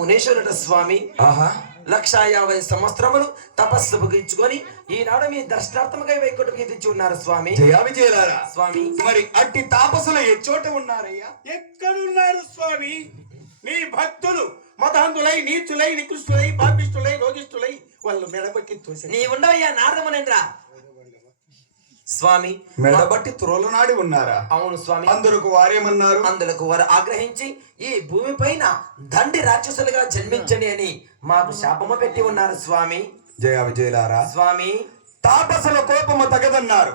మునేశ్వరుడ స్వామి. ఆహా 150 సంవత్సరములు తపస్సు ముగించుకొని ఈనాడు మీ దర్శనార్థముగా వైకుంఠకి తెచ్చి ఉన్నారు స్వామి. జయ విజయలారా స్వామి మరి అట్టి తాపసులు ఏ చోట ఉన్నారయ్యా? ఎక్కడున్నారు స్వామి? నీ భక్తులు మతాంధులై, నీచులై, నికృష్టులై, పాపిష్టులై, రోగిష్టులై వాళ్ళు మెడబెట్టి తోసి నీ ఉండవయ్యా నారద మునేంద్ర. స్వామి మెడబట్టి త్రోలనాడి ఉన్నారా? అవును స్వామి. అందరకు వారేమన్నారు? అందులకు వారు ఆగ్రహించి ఈ భూమి పైన దండి రాక్షసులుగా జన్మించని అని మాకు శాపము పెట్టి ఉన్నారు స్వామి. జయ విజయలారా స్వామి తాపసుల కోపము తగదన్నారు.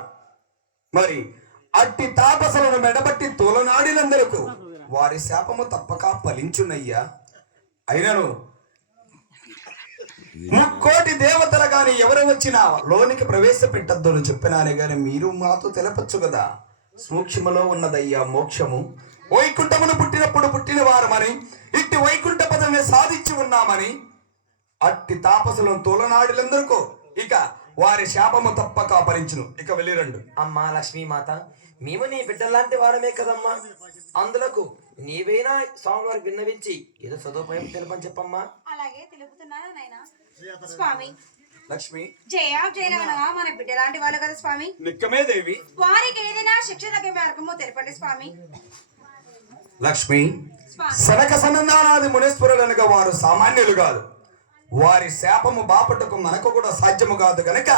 మరి అట్టి తాపసులను మెడబట్టి తోలనాడినందరకు వారి శాపము తప్పక ఫలించునయ్యా. అయినను 3,000,000 దేవతలు గాని ఎవరు వచ్చినా లోనికి ప్రవేశపెట్టద్దు అని చెప్పినానే గాని మీరు మాతో తెలపచ్చు కదా. సూక్ష్మలో ఉన్నదయ్యా మోక్షము. వైకుంఠమును పుట్టినప్పుడు పుట్టిన వారమని, ఇట్టి వైకుంఠ పదవిని సాధించి ఉన్నామని అట్టి తాపసులను తోలనాడిలందరికో ఇక వారి శాపము తప్పక ఫలించును. ఇక వెళ్ళిరండు. అమ్మా లక్ష్మీమాత, మేము నీ బిడ్డలాంటి వారమే కదమ్మా. అందులకు నీవైనా స్వామివారు విన్నవించి ఏదో సదుపాయం తెలుపని చెప్పమ్మా. అలాగే తెలుపుతున్నాను నాయనా. స్వామి లక్ష్మి జయ జయలవనవా మన బిడ్డ లాంటి వాళ్ళు కదా స్వామి. నిక్కమే దేవి. వారికి ఏదైనా శిక్ష తగ్గే మార్గమో తెలపండి స్వామి. లక్ష్మి స్వామి సనక సనందానాది మునేశ్వరులనగా వారు సామాన్యులు కాదు. వారి శాపము బాపటకు మనకు కూడా సాధ్యము కాదు గనక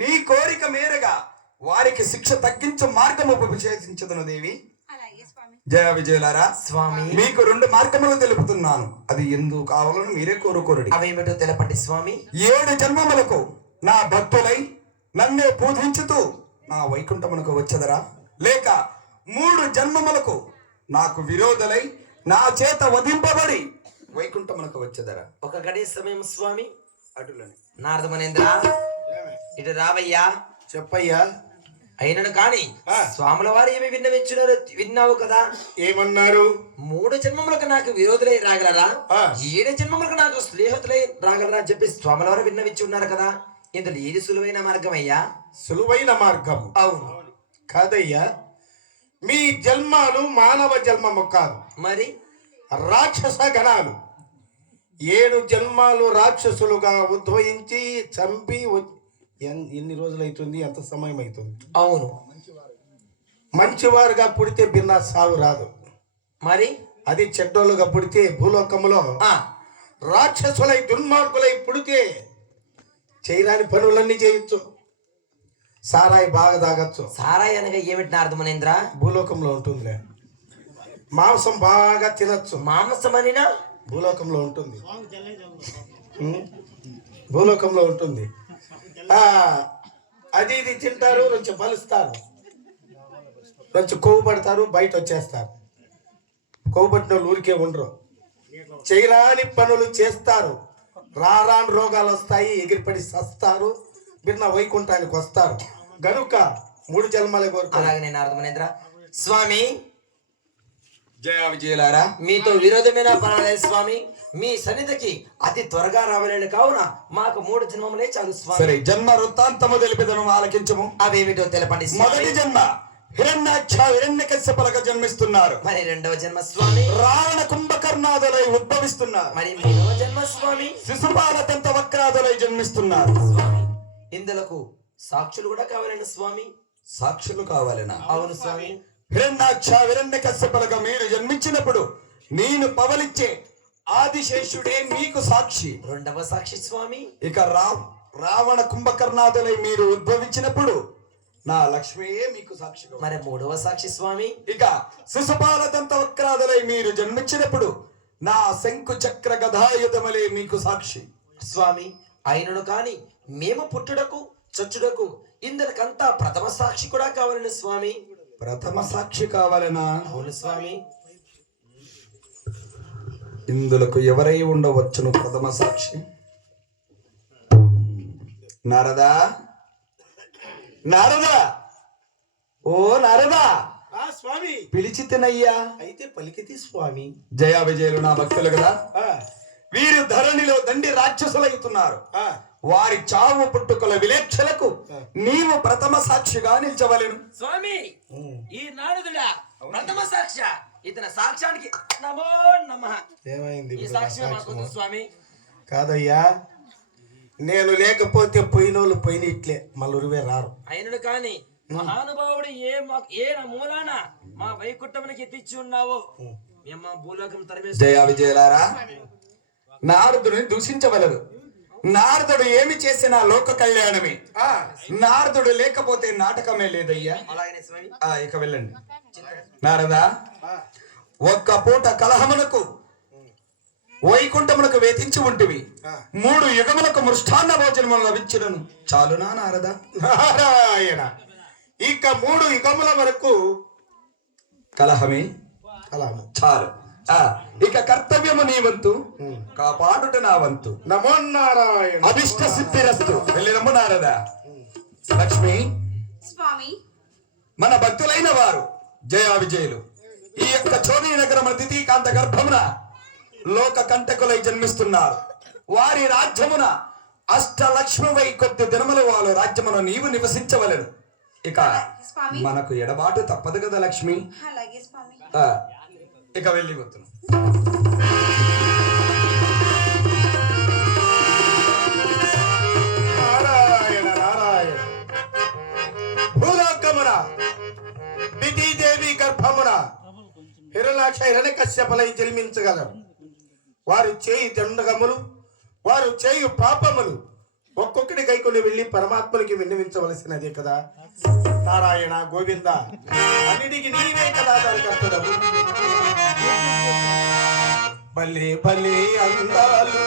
నీ కోరిక మేరగా వారికి శిక్ష తగ్గించు మార్గము ఉపదేశించదును దేవి. అలాగే స్వామి. జయ విజయలారా స్వామి మీకు 2 మార్గములు తెలుపుతున్నాను. అది ఎందుకు కావాలని మీరే కోరుకోరుడి. అవేమిటో తెలపండి స్వామి. 7 జన్మములకు నా భక్తులై నన్నే పూజించుతూ నా వైకుంఠమునకు వచ్చదరా, లేక 3 జన్మములకు నాకు విరోధులై నా చేత వధింపబడి వైకుంఠమునకు వచ్చదరా? ఒక గడియ సమయం స్వామి. అటులని నారద మునేంద్ర ఇటు రావయ్యా. చెప్పయ్యా. అయినను కాని స్వాముల వారు ఏమి విన్నవించున్నారో విన్నావు కదా. ఏమన్నారు? 3 జన్మములకు నాకు విరోధులై రాగలరా, ఆ. 7 జన్మములకు నాకు స్నేహితులై రాగలరా అని చెప్పి స్వాముల వారు విన్నవించి ఉన్నారు కదా. ఇందులో ఏది సులువైన మార్గం అయ్యా? సులువైన మార్గం అవును కాదయ్యా. మీ జన్మాలు మానవ జన్మము కాదు, మరి రాక్షస గణాలు. 7 జన్మాలు రాక్షసులుగా ఉద్భవించి చంపి ఎన్ని రోజులు అవుతుంది? ఎంత సమయం అవుతుంది? అవును. మంచివారుగా పుడితే భిన్న సావు రాదు. మరి అది చెడ్డోళ్ళుగా పుడితే భూలోకంలో రాక్షసులై దుర్మార్గులై పుడితే చేయరాని పనులన్నీ చేయొచ్చు. సారాయి బాగా తాగొచ్చు. సారాయి అనగా ఏమిటి నారద మునేంద్ర? భూలోకంలో ఉంటుందిలే. మాంసం బాగా తినచ్చు. మాంసమనినా భూలోకంలో ఉంటుంది. భూలోకంలో ఉంటుంది. అది ఇది తింటారు, కొంచెం పలుస్తారు, కొంచెం కొవ్వు పడతారు, బయట వచ్చేస్తారు. కొవ్వు పట్టిన వాళ్ళు ఊరికే ఉండరు, చేయరాని పనులు చేస్తారు. రారాని రోగాలు వస్తాయి, ఎగిరిపడి సస్తారు, భిన్న వైకుంఠానికి వస్తారు. గనుక 3 జన్మలే కోరుతారు. అలాగే నేను నారద మునేంద్ర. స్వామి జయ విజయలారా మీతో విరోధమైన పర్వాలేదు స్వామి. మీ సన్నిధికి అతి త్వరగా రావాలని కావున మాకు 3 జన్మములే చాలు స్వామి. సరే జన్మ వృత్తాంతము తెలిపిదను ఆలకించము. అవేమిటో తెలపండి స్వామి. మొదటి జన్మ హిరణ్యాక్ష హిరణ్యకశ్యపులుగా జన్మిస్తున్నారు. మరి 2వ జన్మ స్వామి. రావణ కుంభకర్ణాదులై ఉద్భవిస్తున్నారు. మరి 3వ జన్మ స్వామి. శిశుపాల దంత వక్రాదులై జన్మిస్తున్నారు. స్వామి ఇందులకు సాక్షులు కూడా కావాలండి స్వామి. సాక్షులు కావాలనా? అవును స్వామి. హిరణ్యాక్ష హిరణ్యకశ్యపులుగా మీరు జన్మించినప్పుడు నేను పవలిచ్చే ఆదిశేషుడే మీకు సాక్షి. 2వ సాక్షి స్వామి. ఇక రావణ కుంభకర్ణాదులై మీరు ఉద్భవించినప్పుడు నా లక్ష్మియే మీకు సాక్షి. మరి 3వ సాక్షి స్వామి. ఇక శిశుపాల దంత వక్రాదులై మీరు జన్మించినప్పుడు నా శంకు చక్ర గదాయుధములే మీకు సాక్షి. స్వామి అయినను కాని మేము పుట్టుటకు చచ్చుటకు ఇందులకంతా ప్రథమ సాక్షి కూడా కావాలండి స్వామి. ప్రథమ సాక్షి కావాలనా? అవును స్వామి. ఇందులకు ఎవరై ఉండవచ్చును ప్రథమ సాక్షి? నారదా నారదా ఓ నారదా స్వామి పిలిచితినయ్యా. అయితే పలికితి స్వామి. జయ విజయులు నా భక్తులు కదా. వీరు ధరణిలో దండి రాక్షసులవుతున్నారు. వారి చావు పుట్టుకల విలేక్షలకు నీవు ప్రథమ సాక్షిగా నిల్చవలెను. స్వామి ఈ నారదుడా ప్రథమ సాక్ష ఇతని సాక్ష్యానికి నమో నమః. ఏమైంది ఈ ఇప్పుడు నా సాక్ష్యం మాకు సాక్ష్యము? వద్దు స్వామి. కాదయ్యా, నేను లేకపోతే పోయినోళ్ళు పోయిన ఇట్లే మళ్ళీ ఉరివే రారు. అయినను కాని మహానుభావుడు ఏ మూలాన మా వైకుంఠమునికి ఎత్తిచ్చి ఉన్నావో మేము మా భూలోకం తరిమేసి జయ విజయలారా, నారదుని దూషించవలదు. నారదుడు ఏమి చేసినా లోక కళ్యాణమే. నారదుడు లేకపోతే నాటకమే లేదయ్యా. అలాగనే స్వామి. ఇక వెళ్ళండి. నారదా, ఒక్క పూట కలహమునకు వైకుంఠమునకు వేధించి ఉంటివి. 3 యుగములకు మృష్టాన్న భోజనము లభించును. చాలునా నారదా? నారాయణ, ఇక 3 యుగముల వరకు కలహమే కలహము చాలు. ఇక కర్తవ్యము నీ వంతు, కాపాడుట నా వంతు. నమో నారాయణ. అభిష్ట సిద్ధిరస్తు. వెళ్ళినమ్ము నారదా. లక్ష్మి, స్వామి మన భక్తులైన వారు జయా విజయులు ఈ యొక్క చోదీ నగరమున తిథికాంత గర్భమున లోక కంటకులై జన్మిస్తున్నారు. వారి రాజ్యమున అష్టలక్ష్మివై కొద్ది దినములు వాళ్ళ రాజ్యమున నీవు నివసించవలెను. ఇక స్వామి. మనకు ఎడబాటు తప్పదు కదా లక్ష్మి. అలాగే స్వామి. ఇక వెళ్ళి వద్దును. నారాయణ నారాయణ. భూలోకమున దితీదేవి గర్భమున హిరణాక్ష హిరణ్యకశ్యపులై జన్మించగలరు. వారు చేయి దండగములు, వారు చేయు పాపములు ఒక్కొక్కటి కైకొని వెళ్ళి పరమాత్మనికి విన్నవించవలసినదే కదా. నారాయణ గోవింద, అన్నిటికి నీవే కదా దానికి అర్థము. భలే భలే అందాలు